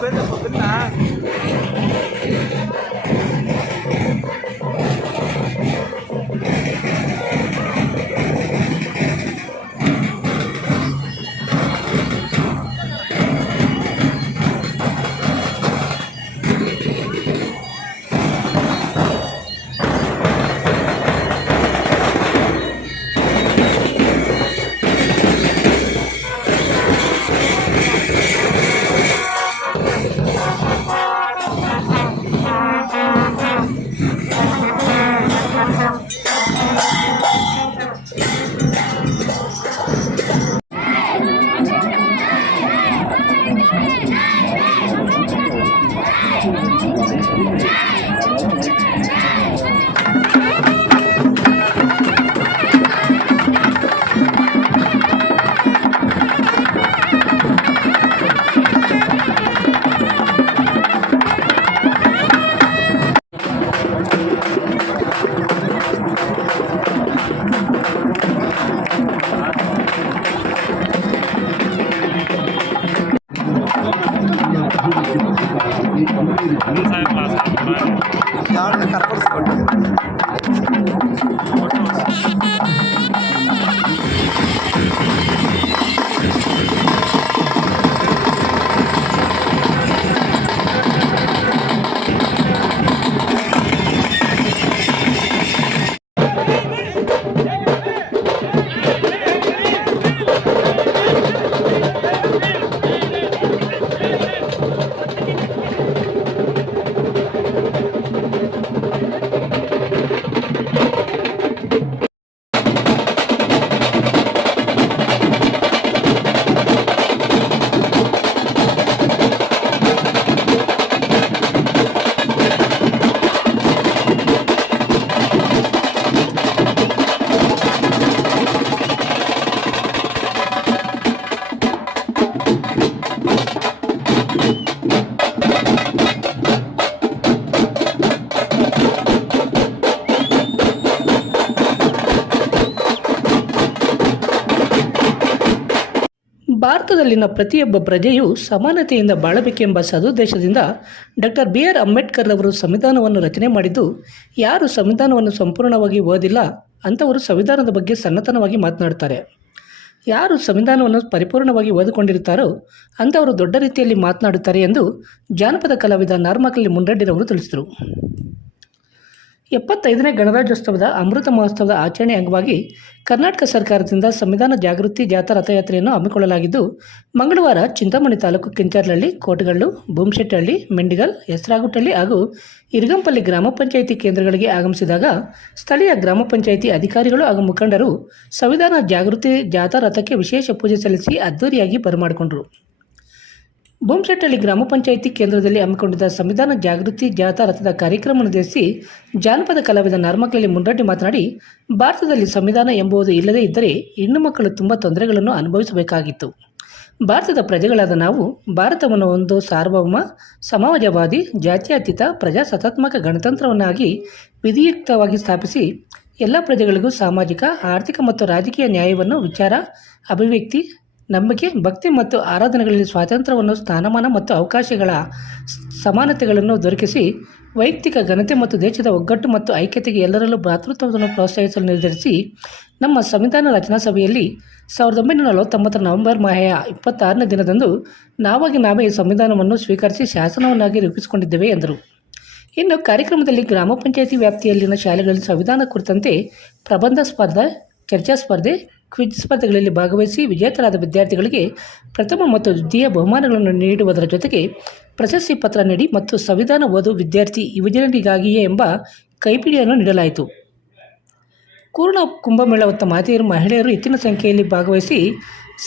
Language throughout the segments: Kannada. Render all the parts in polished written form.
vete por nada. ಯಾರನ್ನ ಕರ್ಕೊಳಿಸ್ಕೊಟ್ಟು ಭಾರತದಲ್ಲಿನ ಪ್ರತಿಯೊಬ್ಬ ಪ್ರಜೆಯು ಸಮಾನತೆಯಿಂದ ಬಾಳಬೇಕೆಂಬ ಸದುದ್ದೇಶದಿಂದ ಡಾಕ್ಟರ್ BR ಅಂಬೇಡ್ಕರ್ ಅವರು ಸಂವಿಧಾನವನ್ನು ರಚನೆ ಮಾಡಿದ್ದು, ಯಾರು ಸಂವಿಧಾನವನ್ನು ಸಂಪೂರ್ಣವಾಗಿ ಓದಿಲ್ಲ ಅಂಥವರು ಸಂವಿಧಾನದ ಬಗ್ಗೆ ಸಣ್ಣತನವಾಗಿ ಮಾತನಾಡ್ತಾರೆ. ಯಾರು ಸಂವಿಧಾನವನ್ನು ಪರಿಪೂರ್ಣವಾಗಿ ಓದಿಕೊಂಡಿರುತ್ತಾರೋ ಅಂಥವರು ದೊಡ್ಡ ರೀತಿಯಲ್ಲಿ ಮಾತನಾಡುತ್ತಾರೆ ಎಂದು ಜಾನಪದ ಕಲಾವಿದ ನಾರ್ಮಕಲ್ಲಿ ಮುನ್ರೆಡ್ಡಿರವರು ತಿಳಿಸಿದರು. 75ನೇ ಗಣರಾಜ್ಯೋತ್ಸವದ ಅಮೃತ ಮಹೋತ್ಸವದ ಆಚರಣೆ ಅಂಗವಾಗಿ ಕರ್ನಾಟಕ ಸರ್ಕಾರದಿಂದ ಸಂವಿಧಾನ ಜಾಗೃತಿ ಜಾಥಾ ರಥಯಾತ್ರೆಯನ್ನು ಹಮ್ಮಿಕೊಳ್ಳಲಾಗಿದ್ದು, ಮಂಗಳವಾರ ಚಿಂತಾಮಣಿ ತಾಲೂಕು ಕೆಂಚರ್ಲಹಳ್ಳಿ, ಕೋಟಗಲ್ಲು, ಬೊಮ್ಮಶೆಟ್ಟಹಳ್ಳಿ, ಮೆಂಡಿಗಲ್, ಹೆಸರಾಗುಟ್ಟಹಳ್ಳಿ ಹಾಗೂ ಇರಗಂಪಲ್ಲಿ ಗ್ರಾಮ ಪಂಚಾಯಿತಿ ಕೇಂದ್ರಗಳಿಗೆ ಆಗಮಿಸಿದಾಗ ಸ್ಥಳೀಯ ಗ್ರಾಮ ಪಂಚಾಯಿತಿ ಅಧಿಕಾರಿಗಳು ಹಾಗೂ ಮುಖಂಡರು ಸಂವಿಧಾನ ಜಾಗೃತಿ ಜಾಥಾ ರಥಕ್ಕೆ ವಿಶೇಷ ಪೂಜೆ ಸಲ್ಲಿಸಿ ಅದ್ದೂರಿಯಾಗಿ ಬರಮಾಡಿಕೊಂಡರು. ಬೊಮ್ಮಶೆಟ್ಟಹಳ್ಳಿ ಗ್ರಾಮ ಪಂಚಾಯಿತಿ ಕೇಂದ್ರದಲ್ಲಿ ಹಮ್ಮಿಕೊಂಡಿದ್ದ ಸಂವಿಧಾನ ಜಾಗೃತಿ ಜಾಥಾ ರಥದ ಕಾರ್ಯಕ್ರಮವನ್ನುದ್ದೇಶಿಸಿ ಜಾನಪದ ಕಲಾವಿದ ನಾರ್ಮಕಲ್ಲಿ ಮುನ್ರೆಡ್ಡಿ ಮಾತನಾಡಿ, ಭಾರತದಲ್ಲಿ ಸಂವಿಧಾನ ಎಂಬುದು ಇಲ್ಲದೇ ಇದ್ದರೆ ಹೆಣ್ಣು ಮಕ್ಕಳು ತುಂಬ ತೊಂದರೆಗಳನ್ನು ಅನುಭವಿಸಬೇಕಾಗಿತ್ತು. ಭಾರತದ ಪ್ರಜೆಗಳಾದ ನಾವು ಭಾರತವನ್ನು ಒಂದು ಸಾರ್ವಭೌಮ, ಸಮಾಜವಾದಿ, ಜಾತ್ಯತೀತ, ಪ್ರಜಾಸತ್ತಾತ್ಮಕ ಗಣತಂತ್ರವನ್ನಾಗಿ ವಿಧಿಯುಕ್ತವಾಗಿ ಸ್ಥಾಪಿಸಿ ಎಲ್ಲ ಪ್ರಜೆಗಳಿಗೂ ಸಾಮಾಜಿಕ, ಆರ್ಥಿಕ ಮತ್ತು ರಾಜಕೀಯ ನ್ಯಾಯವನ್ನು, ವಿಚಾರ, ಅಭಿವ್ಯಕ್ತಿ, ನಂಬಿಕೆ, ಭಕ್ತಿ ಮತ್ತು ಆರಾಧನೆಗಳಲ್ಲಿ ಸ್ವಾತಂತ್ರ್ಯವನ್ನು, ಸ್ಥಾನಮಾನ ಮತ್ತು ಅವಕಾಶಗಳ ಸಮಾನತೆಗಳನ್ನು ದೊರಕಿಸಿ ವೈಯಕ್ತಿಕ ಘನತೆ ಮತ್ತು ದೇಶದ ಒಗ್ಗಟ್ಟು ಮತ್ತು ಐಕ್ಯತೆಗೆ ಎಲ್ಲರಲ್ಲೂ ಭ್ರಾತೃತ್ವವನ್ನು ಪ್ರೋತ್ಸಾಹಿಸಲು ನಿರ್ಧರಿಸಿ ನಮ್ಮ ಸಂವಿಧಾನ ರಚನಾ ಸಭೆಯಲ್ಲಿ 1949 ನವೆಂಬರ್ 26ನೇ ದಿನದಂದು ನಾವೇ ಈ ಸಂವಿಧಾನವನ್ನು ಸ್ವೀಕರಿಸಿ ಶಾಸನವನ್ನಾಗಿ ರೂಪಿಸಿಕೊಂಡಿದ್ದೇವೆ ಎಂದರು. ಇನ್ನು ಕಾರ್ಯಕ್ರಮದಲ್ಲಿ ಗ್ರಾಮ ಪಂಚಾಯಿತಿ ವ್ಯಾಪ್ತಿಯಲ್ಲಿನ ಶಾಲೆಗಳಲ್ಲಿ ಸಂವಿಧಾನ ಕುರಿತಂತೆ ಪ್ರಬಂಧ ಸ್ಪರ್ಧೆ, ಚರ್ಚಾ ಸ್ಪರ್ಧೆ, ಕ್ವಿಜ್ ಸ್ಪರ್ಧೆಗಳಲ್ಲಿ ಭಾಗವಹಿಸಿ ವಿಜೇತರಾದ ವಿದ್ಯಾರ್ಥಿಗಳಿಗೆ ಪ್ರಥಮ ಮತ್ತು ದ್ವಿತೀಯ ಬಹುಮಾನಗಳನ್ನು ನೀಡುವುದರ ಜೊತೆಗೆ ಪ್ರಶಸ್ತಿ ಪತ್ರ ನೀಡಿ ಮತ್ತು ಸಂವಿಧಾನ ಓದು ವಿದ್ಯಾರ್ಥಿ ಯುವಜನರಿಗಾಗಿಯೇ ಎಂಬ ಕೈಪಿಡಿಯನ್ನು ನೀಡಲಾಯಿತು. ಪೂರ್ಣ ಕುಂಭಮೇಳ ಹೊತ್ತ ಮಾತೆಯರು, ಮಹಿಳೆಯರು ಹೆಚ್ಚಿನ ಸಂಖ್ಯೆಯಲ್ಲಿ ಭಾಗವಹಿಸಿ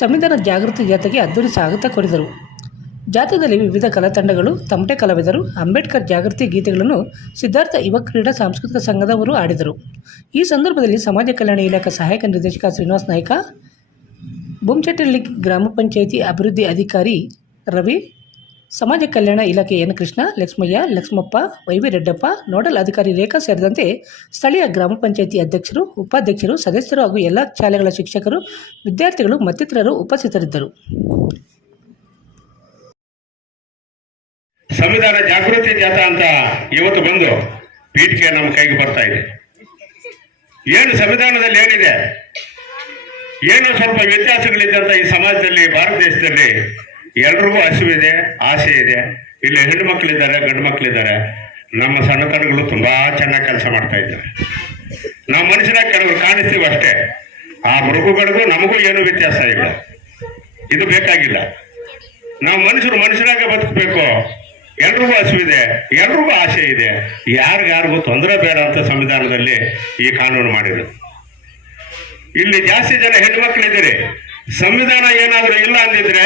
ಸಂವಿಧಾನ ಜಾಗೃತಿ ಜಾಥಾಗೆ ಅದ್ದೂರಿ ಸ್ವಾಗತ ಕೋರಿದರು. ಜಾಥಾದಲ್ಲಿ ವಿವಿಧ ಕಲಾ ತಂಡಗಳು, ತಮಟೆ ಕಲಾವಿದರು ಅಂಬೇಡ್ಕರ್ ಜಾಗೃತಿ ಗೀತೆಗಳನ್ನು ಸಿದ್ಧಾರ್ಥ ಯುವ ಕ್ರೀಡಾ ಸಾಂಸ್ಕೃತಿಕ ಸಂಘದವರು ಆಡಿದರು. ಈ ಸಂದರ್ಭದಲ್ಲಿ ಸಮಾಜ ಕಲ್ಯಾಣ ಇಲಾಖೆ ಸಹಾಯಕ ನಿರ್ದೇಶಕ ಶ್ರೀನಿವಾಸ ನಾಯ್ಕ, ಬೊಮ್ಮಶೆಟ್ಟಹಳ್ಳಿ ಗ್ರಾಮ ಪಂಚಾಯಿತಿ ಅಭಿವೃದ್ಧಿ ಅಧಿಕಾರಿ ರವಿ, ಸಮಾಜ ಕಲ್ಯಾಣ ಇಲಾಖೆ N Krishna, Lakshmaiah, Lakshmappa, YV Reddappa, nodal ಅಧಿಕಾರಿ ರೇಖಾ ಸೇರಿದಂತೆ ಸ್ಥಳೀಯ ಗ್ರಾಮ ಪಂಚಾಯಿತಿ ಅಧ್ಯಕ್ಷರು, ಉಪಾಧ್ಯಕ್ಷರು, ಸದಸ್ಯರು ಹಾಗೂ ಎಲ್ಲ ಶಾಲೆಗಳ ಶಿಕ್ಷಕರು, ವಿದ್ಯಾರ್ಥಿಗಳು ಮತ್ತಿತರರು ಉಪಸ್ಥಿತರಿದ್ದರು. ಸಂವಿಧಾನ ಜಾಗೃತಿ ಜಾಥಾ ಅಂತ ಇವತ್ತು ಬಂದು ಪೀಠಿಕೆ ನಮ್ಮ ಕೈಗೆ ಬರ್ತಾ ಇದೆ. ಏನು ಸಂವಿಧಾನದಲ್ಲಿ ಏನಿದೆ, ಏನು ಸ್ವಲ್ಪ ವ್ಯತ್ಯಾಸಗಳಿದೆ ಅಂತ ಈ ಸಮಾಜದಲ್ಲಿ, ಭಾರತ ದೇಶದಲ್ಲಿ ಎಲ್ರಿಗೂ ಹಸಿವಿದೆ, ಆಸೆ ಇದೆ. ಇಲ್ಲಿ ಹೆಣ್ಣು ಮಕ್ಕಳಿದ್ದಾರೆ, ಗಂಡು ಮಕ್ಕಳಿದ್ದಾರೆ. ನಮ್ಮ ಸಣ್ಣತನಗಳು ತುಂಬಾ ಚೆನ್ನಾಗಿ ಕೆಲಸ ಮಾಡ್ತಾ ಇದ್ದಾರೆ. ನಾವು ಮನುಷ್ಯರಾಗಿ ಕೆಲವರು ಕಾಣಿಸ್ತೀವಿ ಅಷ್ಟೇ. ಆ ಮೃಗಗಳಿಗೂ ನಮಗೂ ಏನು ವ್ಯತ್ಯಾಸ ಇಲ್ಲ. ಇದು ಬೇಕಾಗಿಲ್ಲ. ನಾವು ಮನುಷ್ಯರಾಗೆ ಬದುಕಬೇಕು. ಎಲ್ರಿಗೂ ಹಸಿವಿದೆ, ಎಲ್ರಿಗೂ ಆಸೆ ಇದೆ. ಯಾರಿಗಾರಿಗೂ ತೊಂದರೆ ಬೇಡ ಅಂತ ಸಂವಿಧಾನದಲ್ಲಿ ಈ ಕಾನೂನು ಮಾಡಿದ್ರು. ಇಲ್ಲಿ ಜಾಸ್ತಿ ಜನ ಹೆಣ್ಮಕ್ಳಿದ್ದೀರಿ. ಸಂವಿಧಾನ ಏನಾದರೂ ಇಲ್ಲ ಅಂದಿದ್ರೆ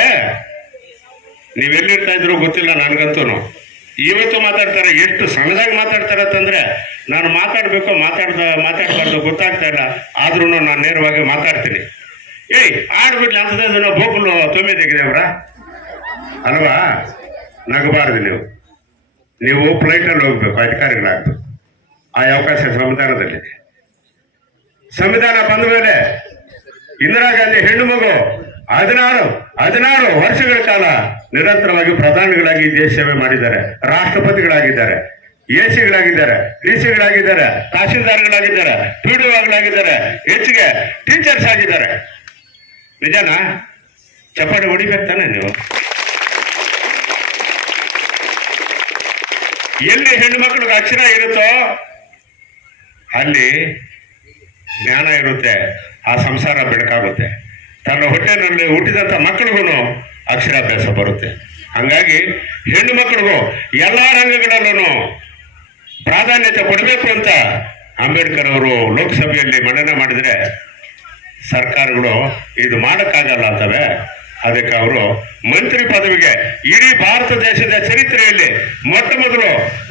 ನೀವೆಲ್ಲಿರ್ತಾ ಇದ್ರು ಗೊತ್ತಿಲ್ಲ ನನಗಂತೂ. ಇವತ್ತು ಮಾತಾಡ್ತಾರೆ, ಎಷ್ಟು ಸಣ್ಣದಾಗಿ ಮಾತಾಡ್ತಾರೆ ಅಂತಂದ್ರೆ ನಾನು ಮಾತಾಡಬಾರ್ದು ಗೊತ್ತಾಗ್ತಾ ಇಲ್ಲ. ಆದ್ರೂ ನಾನು ನೇರವಾಗಿ ಮಾತಾಡ್ತೀನಿ. ಆಡ್ಬಿಡ್ಲಿ ಅಂತದ ಬೋಕುಲು ತೊಮ್ಮಿದೆಗಿದೆ ಅವರ ಅಲ್ವಾ? ನಗಬಾರ್ದು. ನೀವು ಫ್ಲೈಟಲ್ಲಿ ಹೋಗ್ಬೇಕು, ಅಧಿಕಾರಿಗಳಾಗಬೇಕು. ಆ ಅವಕಾಶ ಸಂವಿಧಾನದಲ್ಲಿ. ಸಂವಿಧಾನ ಬಂದ ಮೇಲೆ ಇಂದಿರಾ ಗಾಂಧಿ ಹೆಣ್ಣು ಮಗು 16 ವರ್ಷಗಳ ಕಾಲ ನಿರಂತರವಾಗಿ ಪ್ರಧಾನಿಗಳಾಗಿ ದೇಶ ಸೇವೆ ಮಾಡಿದ್ದಾರೆ. ರಾಷ್ಟ್ರಪತಿಗಳಾಗಿದ್ದಾರೆ, ಎಸಿಗಳಾಗಿದ್ದಾರೆ, ಡಿಸಿಗಳಾಗಿದ್ದಾರೆ, ತಹಶೀಲ್ದಾರ್ಗಳಾಗಿದ್ದಾರೆ, ಪಿಡಿಒಗಳಾಗಿದ್ದಾರೆ, ಹೆಚ್ಚಿಗೆ ಟೀಚರ್ಸ್ ಆಗಿದ್ದಾರೆ. ನಿಜನಾ? ಚಪ್ಪಾಳೆ ಹೊಡಿಬೇಕು ತಾನೆ ನೀವು? ಎಲ್ಲಿ ಹೆಣ್ಣು ಮಕ್ಕಳಿಗೆ ಅಕ್ಷರ ಇರುತ್ತೋ ಅಲ್ಲಿ ಜ್ಞಾನ ಇರುತ್ತೆ, ಆ ಸಂಸಾರ ಬೆಳಕಾಗುತ್ತೆ. ತನ್ನ ಹೊಟ್ಟೆನಲ್ಲಿ ಹುಟ್ಟಿದಂಥ ಮಕ್ಕಳಿಗೂ ಅಕ್ಷರಾಭ್ಯಾಸ ಬರುತ್ತೆ. ಹಂಗಾಗಿ ಹೆಣ್ಣು ಮಕ್ಕಳಿಗೂ ಎಲ್ಲ ರಂಗಗಳಲ್ಲೂ ಪ್ರಾಧಾನ್ಯತೆ ಕೊಡಬೇಕು ಅಂತ ಅಂಬೇಡ್ಕರ್ ಅವರು ಲೋಕಸಭೆಯಲ್ಲಿ ಮಂಡನೆ ಮಾಡಿದರೆ ಸರ್ಕಾರಗಳು ಇದು ಮಾಡೋಕ್ಕಾಗಲ್ಲ ಅಂತವೆ. ಅದಕ್ಕೆ ಅವರು ಮಂತ್ರಿ ಪದವಿಗೆ ಇಡೀ ಭಾರತ ದೇಶದ ಚರಿತ್ರೆಯಲ್ಲಿ ಮೊಟ್ಟ ಮೊದಲು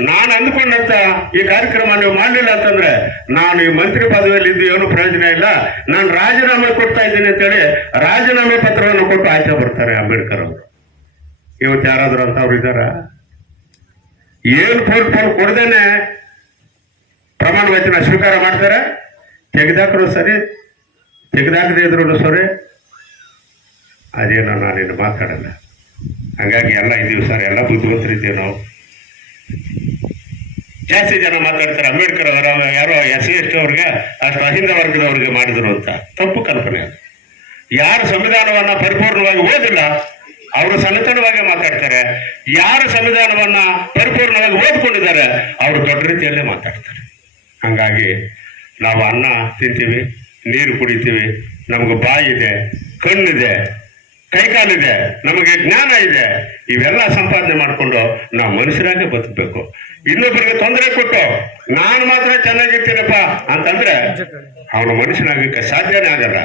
ನಾನು ಅಂದುಕೊಂಡಂತ ಈ ಕಾರ್ಯಕ್ರಮ ನೀವು ಮಾಡಲಿಲ್ಲ ಅಂತಂದ್ರೆ ನಾನು ಈ ಮಂತ್ರಿ ಪದವಿಯಲ್ಲಿ ಇದ್ದು ಏನು ಪ್ರಯೋಜನ ಇಲ್ಲ, ನಾನು ರಾಜೀನಾಮೆ ಕೊಡ್ತಾ ಇದ್ದೀನಿ ಅಂತೇಳಿ ರಾಜೀನಾಮೆ ಪತ್ರವನ್ನು ಕೊಟ್ಟು ಆಯ್ಕೆ ಬರ್ತಾರೆ ಅಂಬೇಡ್ಕರ್ ಅವರು. ಇವತ್ತು ಯಾರಾದ್ರೂ ಅಂತ ಅವ್ರು ಇದ್ದಾರ? ಏನು ಫೋನ್ ಕೊಡದೇನೆ ಪ್ರಮಾಣ ವಚನ ಸ್ವೀಕಾರ ಮಾಡ್ತಾರೆ. ತೆಗೆದಾಕರು ಸರಿ, ತೆಗೆದಾಕದೇ ಇದ್ರು ಸರಿ. ಅದೇನೋ ನಾನೇನು ಮಾತಾಡಲ್ಲ. ಹಂಗಾಗಿ ಎಲ್ಲ ಇದೀವಿ ಸರ್, ಎಲ್ಲ ಬುದ್ಧಿವಂತರಿದ್ದೀವಿ ನಾವು. ಜಾಸ್ತಿ ಜನ ಮಾತಾಡ್ತಾರೆ ಅಂಬೇಡ್ಕರ್ ಅವರ ಯಾರೋ SC/ST ಅವ್ರಿಗೆ, ಅಷ್ಟು ಅಹಿಂದ ವರ್ಗದವ್ರಿಗೆ ಮಾಡಿದ್ರು ಅಂತ. ತಪ್ಪು ಕಲ್ಪನೆ. ಯಾರು ಸಂವಿಧಾನವನ್ನ ಪರಿಪೂರ್ಣವಾಗಿ ಓದಿಲ್ಲ ಅವರು ಸಣ್ಣತನವಾಗಿ ಮಾತಾಡ್ತಾರೆ. ಯಾರು ಸಂವಿಧಾನವನ್ನ ಪರಿಪೂರ್ಣವಾಗಿ ಓದ್ಕೊಂಡಿದ್ದಾರೆ ಅವರು ದೊಡ್ಡ ರೀತಿಯಲ್ಲೇ ಮಾತಾಡ್ತಾರೆ. ಹಂಗಾಗಿ ನಾವು ಅನ್ನ ತಿಂತೀವಿ, ನೀರು ಕುಡಿತೀವಿ, ನಮಗೆ ಬಾಯಿ ಇದೆ, ಕಣ್ಣಿದೆ, ಕೈಕಾಲಿದೆ, ನಮಗೆ ಜ್ಞಾನ ಇದೆ. ಇವೆಲ್ಲ ಸಂಪಾದನೆ ಮಾಡಿಕೊಂಡು ನಾವು ಮನುಷ್ಯರಾಗೆ ಬದುಕಬೇಕು. ಇನ್ನೊಬ್ಬರಿಗೆ ತೊಂದರೆ ಕೊಟ್ಟು ನಾನು ಮಾತ್ರ ಚೆನ್ನಾಗಿರ್ತೀನಪ್ಪ ಅಂತಂದ್ರೆ ಅವನು ಮನುಷ್ಯನಾಗಲಿಕ್ಕೆ ಸಾಧ್ಯನೇ ಆಗಲ್ಲ.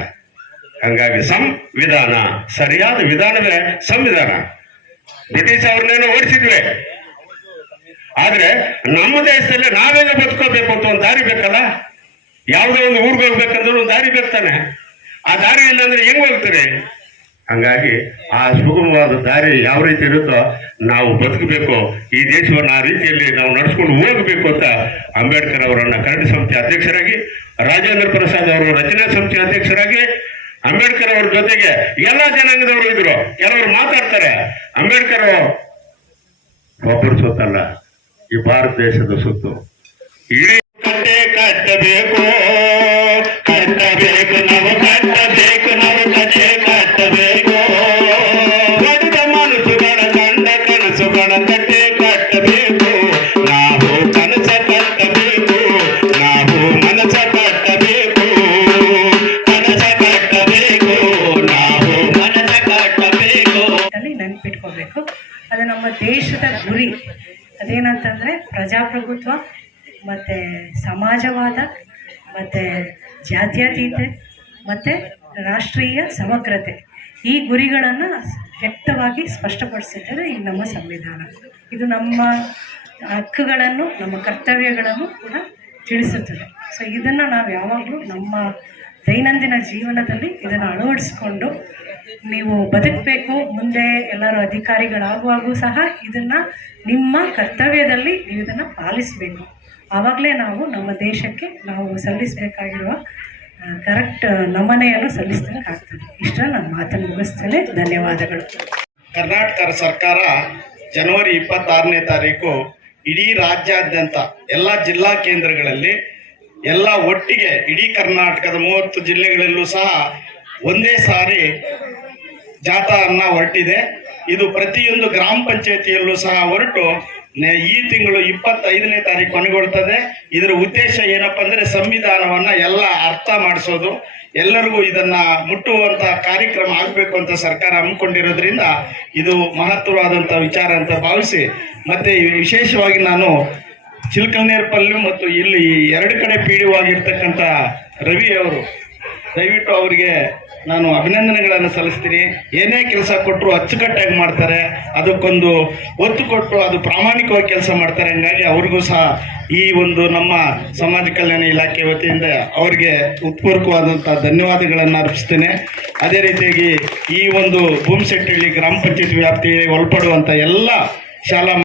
ಹಂಗಾಗಿ ಸಂವಿಧಾನ, ಸರಿಯಾದ ವಿಧಾನವೇ ಸಂವಿಧಾನ. ಬ್ರಿಟಿಷ್ ಅವ್ರನ್ನೇನೋ ಓಡಿಸಿದ್ವಿ, ಆದ್ರೆ ನಮ್ಮ ದೇಶದಲ್ಲಿ ನಾವೇಗ ಬದುಕೋಬೇಕು ಅಂತ ಒಂದು ದಾರಿ ಬೇಕಲ್ಲ. ಯಾವುದೋ ಒಂದು ಊರಿಗೆ ಹೋಗ್ಬೇಕಂದ್ರೆ ಒಂದು ದಾರಿ ಬೇಕಾನೆ. ಆ ದಾರಿ ಇಲ್ಲ ಅಂದ್ರೆ ಹೆಂಗ್ ಹೋಗ್ತೀರಿ? ಹಂಗಾಗಿ ಆ ಸುಗಮವಾದ ದಾರಿ ಯಾವ ರೀತಿ ಇರುತ್ತೋ ನಾವು ಬದುಕಬೇಕು. ಈ ದೇಶವನ್ನು ಆ ರೀತಿಯಲ್ಲಿ ನಾವು ನಡೆಸ್ಕೊಂಡು ಹೋಗಬೇಕು ಅಂತ ಅಂಬೇಡ್ಕರ್ ಅವರನ್ನ ಕರಡು ಸಮಿತಿ ಅಧ್ಯಕ್ಷರಾಗಿ, ರಾಜೇಂದ್ರ ಪ್ರಸಾದ್ ಅವರು ರಚನಾ ಸಮಿತಿ ಅಧ್ಯಕ್ಷರಾಗಿ, ಅಂಬೇಡ್ಕರ್ ಅವ್ರ ಜೊತೆಗೆ ಎಲ್ಲ ಜನಾಂಗದವರು ಇದ್ರು. ಕೆಲವರು ಮಾತಾಡ್ತಾರೆ ಅಂಬೇಡ್ಕರ್ ಒಬ್ಬರು ಸೊತ್ತಲ್ಲ, ಈ ಭಾರತ ದೇಶದ ಸೊತ್ತು. ಇಡೀ ಕಟ್ಟಬೇಕು, ನಾವು ಕಟ್ಟಬೇಕು, ನಾವು ಕಟ್ಟಬೇಕು. ದೊಡ್ಡ ಮನಸ್ಸುಗಳ ಕಂಡ ಕನಸುಗಳ ಕಟ್ಟಬೇಕು. ನಾವು ಕನಸ ಕಟ್ಟಬೇಕು, ನಾವು ಮನಸ್ಸ ಕಟ್ಟಬೇಕು. ಕನಸ ಕಟ್ಟಬೇಕು, ನಾವು ಮನಸ್ಸ ಕಟ್ಟಬೇಕು. ನೆನಪಿಟ್ಕೋಬೇಕು. ಅದು ನಮ್ಮ ದೇಶದ ಗುರಿ. ಅದೇನಂತಂದರೆ ಪ್ರಜಾಪ್ರಭುತ್ವ ಮತ್ತು ಸಮಾಜವಾದ ಮತ್ತು ಜಾತ್ಯತೀತೆ ಮತ್ತು ರಾಷ್ಟ್ರೀಯ ಸಮಗ್ರತೆ, ಈ ಗುರಿಗಳನ್ನು ವ್ಯಕ್ತವಾಗಿ ಸ್ಪಷ್ಟಪಡಿಸುತ್ತದೆ ಈ ನಮ್ಮ ಸಂವಿಧಾನ. ಇದು ನಮ್ಮ ಹಕ್ಕುಗಳನ್ನು, ನಮ್ಮ ಕರ್ತವ್ಯಗಳನ್ನು ಕೂಡ ತಿಳಿಸುತ್ತದೆ. ಸೊ ಇದನ್ನು ನಾವು ಯಾವಾಗಲೂ ನಮ್ಮ ದೈನಂದಿನ ಜೀವನದಲ್ಲಿ ಇದನ್ನು ಅಳವಡಿಸ್ಕೊಂಡು ನೀವು ಬದುಕಬೇಕು. ಮುಂದೆ ಎಲ್ಲರೂ ಅಧಿಕಾರಿಗಳಾಗುವಾಗೂ ಸಹ ಇದನ್ನು ನಿಮ್ಮ ಕರ್ತವ್ಯದಲ್ಲಿ ನೀವು ಇದನ್ನು ಪಾಲಿಸಬೇಕು. ಆವಾಗಲೇ ನಾವು ನಮ್ಮ ದೇಶಕ್ಕೆ ನಾವು ಸಲ್ಲಿಸಬೇಕಾಗಿರುವ ಕರೆಕ್ಟ್ ನಮನೆಯನ್ನು ಸಲ್ಲಿಸಲಿಕ್ಕಾಗ್ತದೆ. ಇಷ್ಟ ನಾನು ಮಾತನ್ನು ಮುಗಿಸ್ತೇನೆ. ಧನ್ಯವಾದಗಳು. ಕರ್ನಾಟಕ ಸರ್ಕಾರ ಜನವರಿ 26ನೇ ತಾರೀಕು ಇಡೀ ರಾಜ್ಯಾದ್ಯಂತ ಎಲ್ಲ ಜಿಲ್ಲಾ ಕೇಂದ್ರಗಳಲ್ಲಿ ಎಲ್ಲ ಒಟ್ಟಿಗೆ ಇಡೀ ಕರ್ನಾಟಕದ 30 ಜಿಲ್ಲೆಗಳಲ್ಲೂ ಸಹ ಒಂದೇ ಸಾರಿ ಜಾಥಾನ್ನ ಹೊರಟಿದೆ. ಇದು ಪ್ರತಿಯೊಂದು ಗ್ರಾಮ ಪಂಚಾಯತಿಯಲ್ಲೂ ಸಹ ಹೊರಟು ಈ ತಿಂಗಳು 25ನೇ ತಾರೀಕು ಕೊನೆಗೊಳ್ತದೆ. ಇದರ ಉದ್ದೇಶ ಏನಪ್ಪಾ ಅಂದ್ರೆ ಸಂವಿಧಾನವನ್ನ ಎಲ್ಲ ಅರ್ಥ ಮಾಡಿಸೋದು, ಎಲ್ಲರಿಗೂ ಇದನ್ನ ಮುಟ್ಟುವಂತ ಕಾರ್ಯಕ್ರಮ ಆಗಬೇಕು ಅಂತ ಸರ್ಕಾರ ಹಮ್ಮಿಕೊಂಡಿರೋದ್ರಿಂದ ಇದು ಮಹತ್ವವಾದಂಥ ವಿಚಾರ ಅಂತ ಭಾವಿಸಿ, ಮತ್ತೆ ವಿಶೇಷವಾಗಿ ನಾನು ಚಿಲ್ಕಲ್ನೇರ್ಪಲ್ಲಿ ಮತ್ತು ಇಲ್ಲಿ 2 ಕಡೆ PDO ಆಗಿರ್ತಕ್ಕಂಥ ರವಿ ಅವರು, ದಯವಿಟ್ಟು ಅವರಿಗೆ ನಾನು ಅಭಿನಂದನೆಗಳನ್ನು ಸಲ್ಲಿಸ್ತೀನಿ. ಏನೇ ಕೆಲಸ ಕೊಟ್ಟರು ಅಚ್ಚುಕಟ್ಟಾಗಿ ಮಾಡ್ತಾರೆ, ಅದಕ್ಕೊಂದು ಒತ್ತು ಕೊಟ್ಟು ಅದು ಪ್ರಾಮಾಣಿಕವಾಗಿ ಕೆಲಸ ಮಾಡ್ತಾರೆ. ಹಂಗಾಗಿ ಅವ್ರಿಗೂ ಸಹ ಈ ಒಂದು ನಮ್ಮ ಸಮಾಜ ಕಲ್ಯಾಣ ಇಲಾಖೆ ವತಿಯಿಂದ ಅವರಿಗೆ ಹೃತ್ಪೂರ್ವಕವಾದಂಥ ಧನ್ಯವಾದಗಳನ್ನು ಅರ್ಪಿಸ್ತೇನೆ. ಅದೇ ರೀತಿಯಾಗಿ ಈ ಒಂದು ಭೂಮಿಶೆಟ್ಟಹಳ್ಳಿ ಗ್ರಾಮ ಪಂಚಾಯತ್ ವ್ಯಾಪ್ತಿಗೆ ಒಳಪಡುವಂಥ ಎಲ್ಲ ಶಾಲಾ